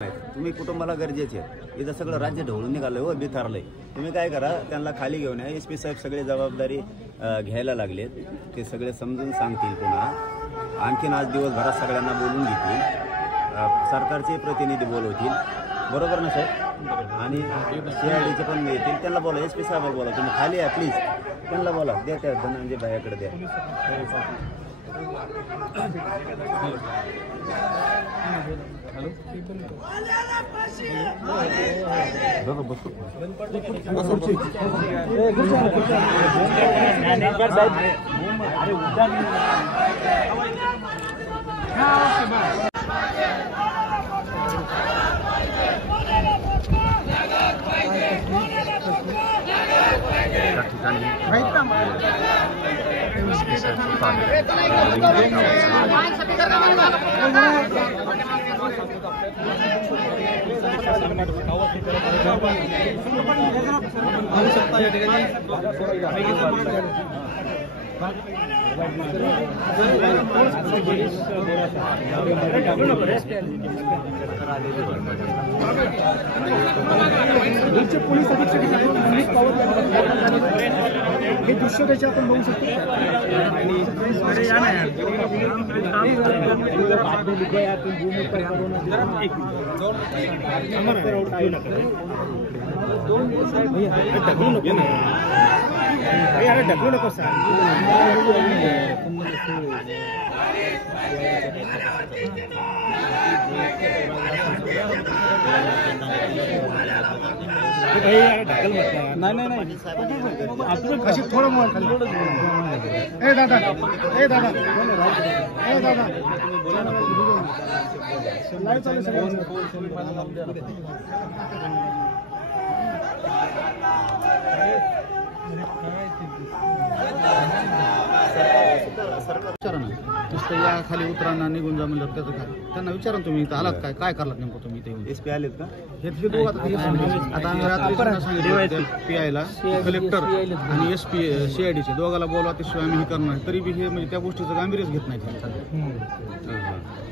तुम्ही कुटुंबाला गरजेचे इथं सगळं राज्य ढवळून निघालंय व बिथारलंय। तुम्ही काय करा, त्यांना खाली घेऊन या। SP साहेब सगळे जबाबदारी घ्यायला लागलेत, ते सगळे समजून सांगतील। पुन्हा आणखीन आज दिवसभरात सगळ्यांना बोलून घेतील, सरकारचे प्रतिनिधी बोलवतील, बरोबर ना साहेब? आणि CIDचे पण येतील, त्यांना बोला, SP साहेब बोला, तुम्ही खाली या प्लीज, त्यांना बोला, द्या त्या धनंजय भाईकडे द्या। पोलीस अधीक्षक हे दृश्य त्याचे आपण बघू शकतो। ढकलू नको सर, नाही थोडं मोड खाली। दादा नुसतं या खाली उतरांना निघून जा म्हणलं त्याचं काय? त्यांना विचारा तुम्ही इथं आलात काय काय करलात नेमकं तुम्ही इथे? SP आलेत का? हे दोघं आता रात्री सांगितलं PI ला, कलेक्टर आणि SP CIDचे दोघाला बोलवा, त्याशिवाय आम्ही हे करणार। तरी बी हे म्हणजे त्या गोष्टीचं गांभीर्यच घेत नाही।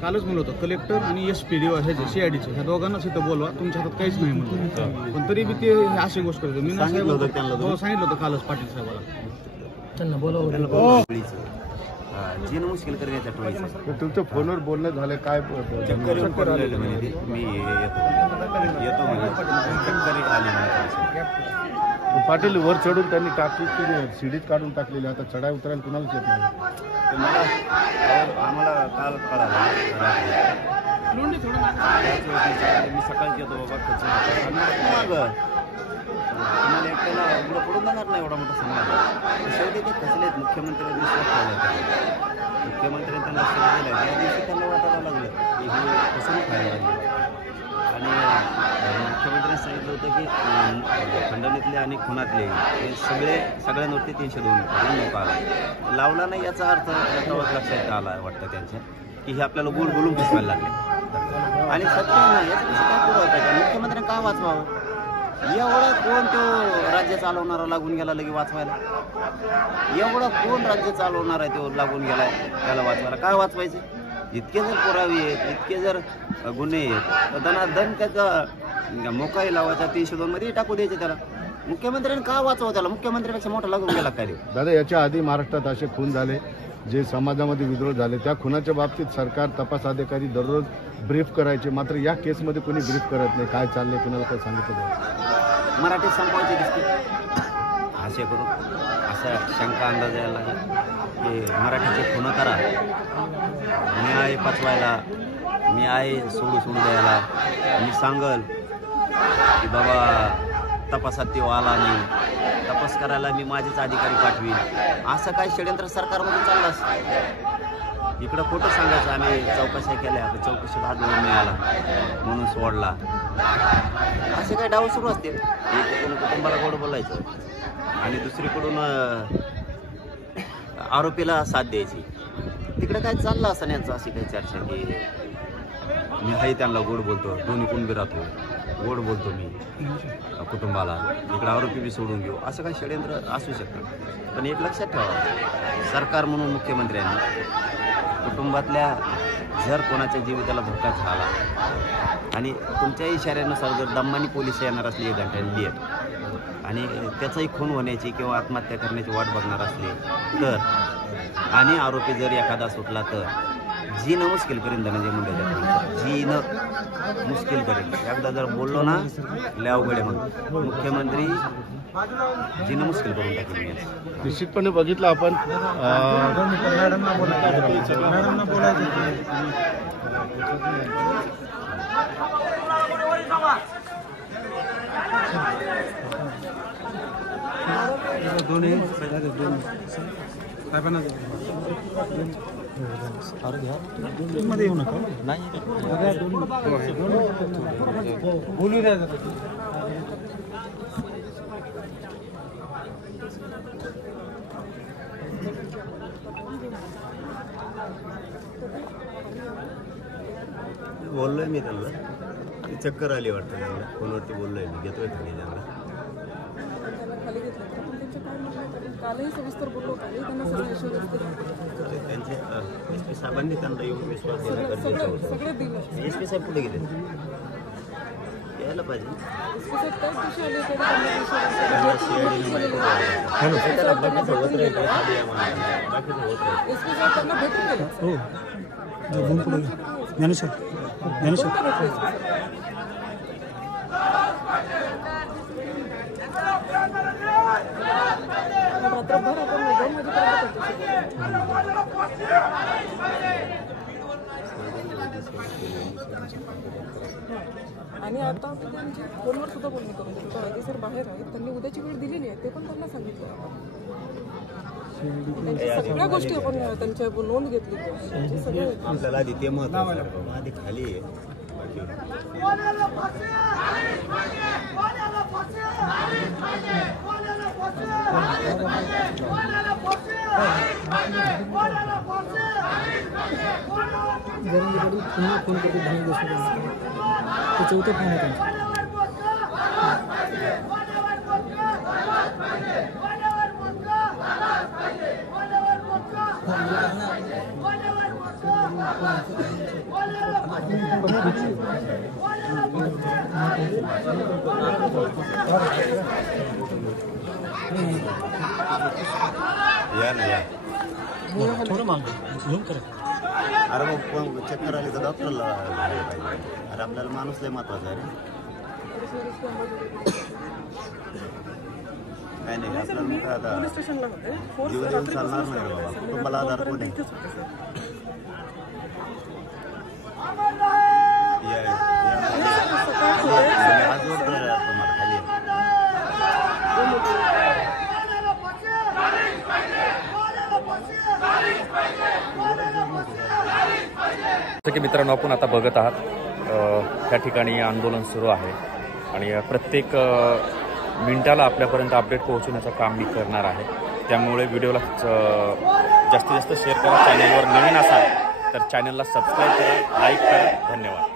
कालच म्हणलं होतं कलेक्टर आणि SP ह्याचे CIDचे ह्या दोघांनाच इथं बोलवा, तुमच्या हातात काहीच नाही म्हणून, पण तरी बी ते अशी गोष्ट करते। मी सांगितलं होतं कालच पाटील साहेबाला, त्यांना बोलवलं जीन मुश्किल करण्याच्या टोळीचं। तुमच्या फोनवर बोलणं झालं काय? चक्कर येऊन पडलेलं म्हणजे मी येतो म्हणजे चक्कर आली नाही। पाटील वर चढून त्यांनी टाकली की शिडीत काढून टाकलेली, आता चढाई उतरायला कुणालाच येत नाही। आम्हाला काल कळालं, मी सकाळी येतो बाबा तुम्हाला एकट्याला एवढं पडून जाणार नाही, एवढा मोठा समाज शेवटी ते फसलेत। मुख्यमंत्र्यांनी त्यांना लक्ष दिलं, त्या दिवशी त्यांना वाटायला लागलं की हे फसवणूक व्हायला लागली। आणि मुख्यमंत्र्यांनी सांगितलं होतं की खंडणीतले आणि खुनातले हे सगळ्यांवरती 302 आला लावला नाही। याचा अर्थ तेव्हाच लक्षात आला वाटतं त्यांच्या की हे आपल्याला गोल बोलून फसवायला लागले। आणि सत्य ना याच्यापेक्षा काय पुढं होतं का? मुख्यमंत्र्यांनी का वाचवावं? एवढा कोण तो राज्य चालवणारा लागून गेला लगे वाचवायला? एवढा कोण राज्य चालवणार आहे तो लागून गेलाय त्याला वाचवायला? काय वाचवायचे? इतके जर पुरावे आहेत, इतके जर गुन्हे आहेत, तर दनादन त्याचा मोकाही लावायचा, 302 मध्ये टाकू द्यायचे त्याला। मुख्यमंत्र्यांनी का वाचवा त्याला? मुख्यमंत्र्यांपेक्षा मोठा लागून गेला काय? दादा, याच्या आधी महाराष्ट्रात असे खून झाले, जे समाजामध्ये विद्रोह झाले, त्या खुनाच्या बाबतीत सरकार तपास अधिकारी दररोज ब्रीफ करायचे, मात्र या केसमध्ये कोणी ब्रीफ करत नाही। काय चाललंय, कुणाला काय सांगितलं? मराठीत संपवायचे दिसते असे करून, असा शंका अंदाज यायला लागला की मराठीचे खुनं करा, मी आहे पचवायला, मी आहे सोडून द्यायला, मी सांगल की बाबा तपासात तो आला नाही, तपास करायला मी माझेच अधिकारी पाठवीन, असं काय षडयंत्र सरकारमधून चाललं असतं। इकडं खोटं सांगायचं आम्ही चौकशा केल्या, चौकशीत हात धरून मिळाला म्हणून सोडला, असे काय डाव सुरू असते। एकीकडून कुटुंबाला गोड बोलायचं आणि दुसरीकडून आरोपीला साथ द्यायची। तिकडे काय चाललं असं यांचं? अशी काही चर्चा की मी हाही त्यांना गोड बोलतो, दोन्ही कुणबी राहतो, गोड बोलतो मी कुटुंबाला, इकडे आरोपी बी सोडून घेऊ, असं काही षडयंत्र असू शकतं। पण एक लक्षात ठेवा, सरकार म्हणून मुख्यमंत्र्यांनी कुटुंबातल्या जर कोणाच्या जीविताला धोका झाला आणि तुमच्या इशाऱ्यानुसार जर दम्मानी पोलीस येणार असली 1 घंट्याने लेट आणि त्याचाही खून होण्याची किंवा आत्महत्या करण्याची वाट बघणार असले तर आणि आरोपी जर एखादा सुटला तर जीनं मुश्किल करेन धनंजय मुंडे जीनं मुश्किल करेन. एकदा जर बोललो ना लय अवघड आहे. मग मुख्यमंत्री जीनं मुश्किल करून टाकेल. निश्चितपणे बघितलं आपण मध्ये येऊ नका बोलू द्या. बोललोय मी त्यांना चक्कर आली वाटतं त्यांना फोनवरती बोललोय मी घेतोय त्यांना खाली घेतलं तर आपण त्यांच्या काय म्हणलं कालही सविस्तर बोललो कालही त्यांना सगळं इश्युज त्यांचे SP साहेबांनी त्यांना येऊन विश्वास देणं गरजेचं होतं. सगळं दिलं. SP साहेब कुठे गेले यायला पाहिजे. SP साहेब त्याच दिवशी आले होते त्यांना भेटून गेले. SP साहेब त्यांना भेटून गेले. ज्ञानेश्वर रात्रभर आपण 2 वाजेपर्यंत आणि आता आपण त्यांची फोनवर सुद्धा बोलणी करून देतो. आधी सर बाहेर आहेत त्यांनी उद्याची वेळ दिलेली आहे ते पण त्यांना सांगितलं. त्यांच्या सगळ्या गोष्टी आपण त्यांच्या नोंद घेतली. सगळे आपल्याला आधी ते महत्त्वाचं आधी खाली आहे फोन करतो चौथा फोन आहे. या ना या थोडं मागं झूम करा. अरे मग चक्कर आली तर डॉक्टरला पाहिजे. अरे आपल्याला माणूस लय महत्वाचा आहे रे. काय नाही आपल्याला मग आता पोलीस स्टेशनला होते. जीव देऊन चालणार नाही बाबा. कुटुंबाला आधार कोण आहे. तुम्हाला खाली जसं की मित्रांनो आपण आता बघत आहात त्या ठिकाणी आंदोलन सुरू आहे आणि प्रत्येक मिनिटाला आपल्यापर्यंत अपडेट पोहोचवण्याचं काम मी करणार आहे. त्यामुळे व्हिडिओला जास्तीत जास्त शेअर करा. चॅनलवर नवीन असाल तर चॅनलला सबस्क्राईब करा, लाईक करा. धन्यवाद.